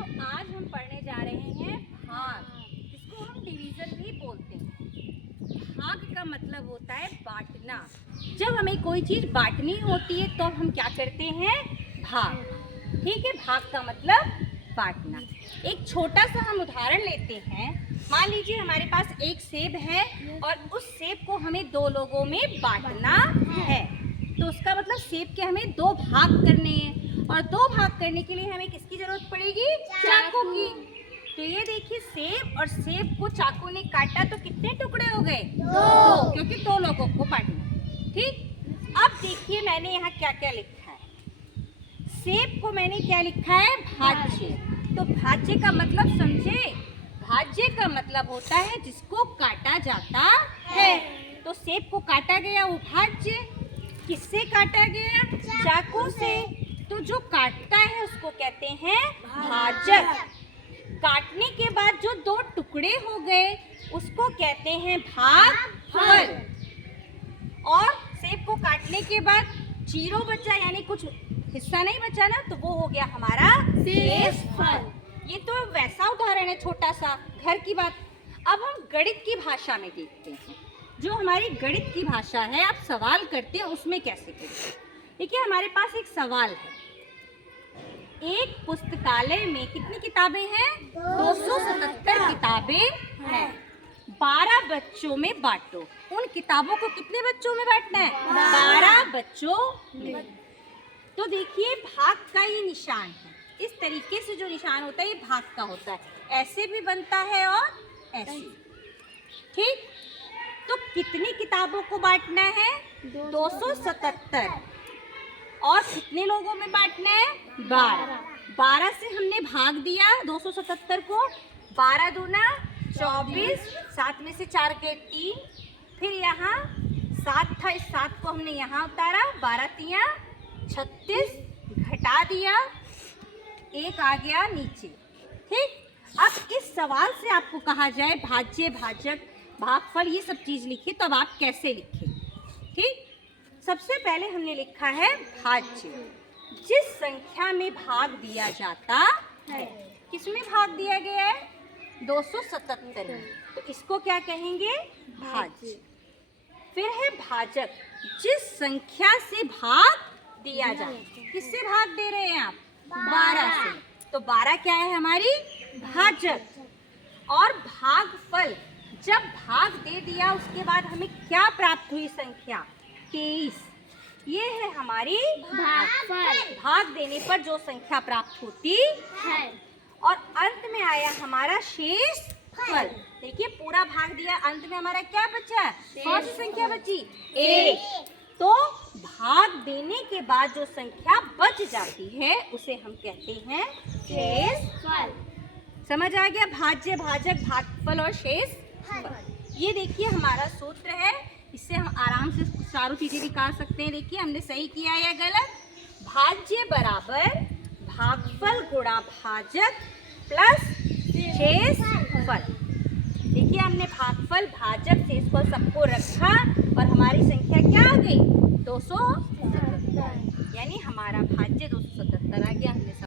बच्चों, आज हम पढ़ने जा रहे हैं भाग, जिसको हम डिवीजन भी बोलते हैं। भाग का मतलब होता है बांटना। जब हमें कोई चीज़ बांटनी होती है तो हम क्या करते हैं? भाग। ठीक है, भाग का मतलब बांटना। एक छोटा सा हम उदाहरण लेते हैं। मान लीजिए हमारे पास एक सेब है और उस सेब को हमें दो लोगों में बांटना है, तो उसका मतलब सेब के हमें दो भाग करने हैं, और दो भाग करने के लिए हमें किसकी जरूरत पड़ेगी? चाकू की। तो ये देखिए, सेब और सेब को चाकू ने काटा तो कितने टुकड़े हो गए? दो, क्योंकि दो लोगों को बांटना। ठीक, अब देखिए मैंने यहाँ क्या क्या लिखा है। सेब को मैंने क्या लिखा है? भाज्य। तो भाज्य का मतलब समझे? भाज्य का मतलब होता है जिसको काटा जाता है। तो सेब को काटा गया, वो भाज्य। किससे काटा गया? चाकू से। तो जो काटता है उसको कहते हैं भाजक। काटने के बाद जो दो टुकड़े हो गए उसको कहते हैं भागफल। और सेब को काटने के बाद जीरो बचा, यानी कुछ हिस्सा नहीं बचा ना, तो वो हो गया हमारा शेषफल। ये तो वैसा उदाहरण है छोटा सा, घर की बात। अब हम गणित की भाषा में देखते हैं। जो हमारी गणित की भाषा है, आप सवाल करते हैं उसमें कैसे करते हैं। देखिए, हमारे पास एक सवाल है। एक पुस्तकालय में कितनी किताबें हैं? 277 किताबें हैं। 12 बच्चों में बांटो। उन किताबों को कितने बच्चों में बांटना है? 12 बच्चों में। तो देखिए, भाग का ये निशान है। इस तरीके से जो निशान होता है ये भाग का होता है। ऐसे भी बनता है और ऐसे। ठीक, तो कितनी किताबों को बांटना है? 277। और कितने लोगों में बांटना है? 12। 12 से हमने भाग दिया 277 को। 12 दूना 24, 7 में से 4 गए 3। फिर यहाँ 7 था, इस 7 को हमने यहाँ उतारा। 12 तिया 36, घटा दिया, 1 आ गया नीचे। ठीक, अब इस सवाल से आपको कहा जाए भाज्य, भाजक, भागफल, ये सब चीज़ लिखिए, तो अब आप कैसे लिखें? ठीक, सबसे पहले हमने लिखा है भाज्य। जिस संख्या में भाग दिया जाता है। किसमें भाग दिया गया है? 277 में। तो इसको क्या कहेंगे? भाज्य। फिर है भाजक। जिस संख्या से भाग दिया जाता। किससे भाग दे रहे हैं आप? 12 से। तो 12 क्या है हमारी? भाजक। और भागफल, जब भाग दे दिया उसके बाद हमें क्या प्राप्त हुई संख्या? 23। ये है हमारी भागफल। भाग देने पर जो संख्या प्राप्त होती है। और अंत में आया हमारा शेषफल। देखिए, पूरा भाग दिया, अंत में हमारा क्या बचा? कौन सी संख्या बची? 1। तो भाग देने के बाद जो संख्या बच जाती है उसे हम कहते हैं शेषफल। समझ आ गया? भाज्य, भाजक, भागफल और शेषफल। ये देखिए हमारा सूत्र है। इससे हम आराम से चारों चीजें निकाल सकते हैं। देखिए, हमने सही किया या गलत? भाज्य बराबर भागफल गुणा भाजक प्लस शेषफल। देखिए, हमने भागफल, भाजक, शेषफल सबको रखा और हमारी संख्या क्या आ गई? 277। यानी हमारा भाज्य 277 आ गया। हमने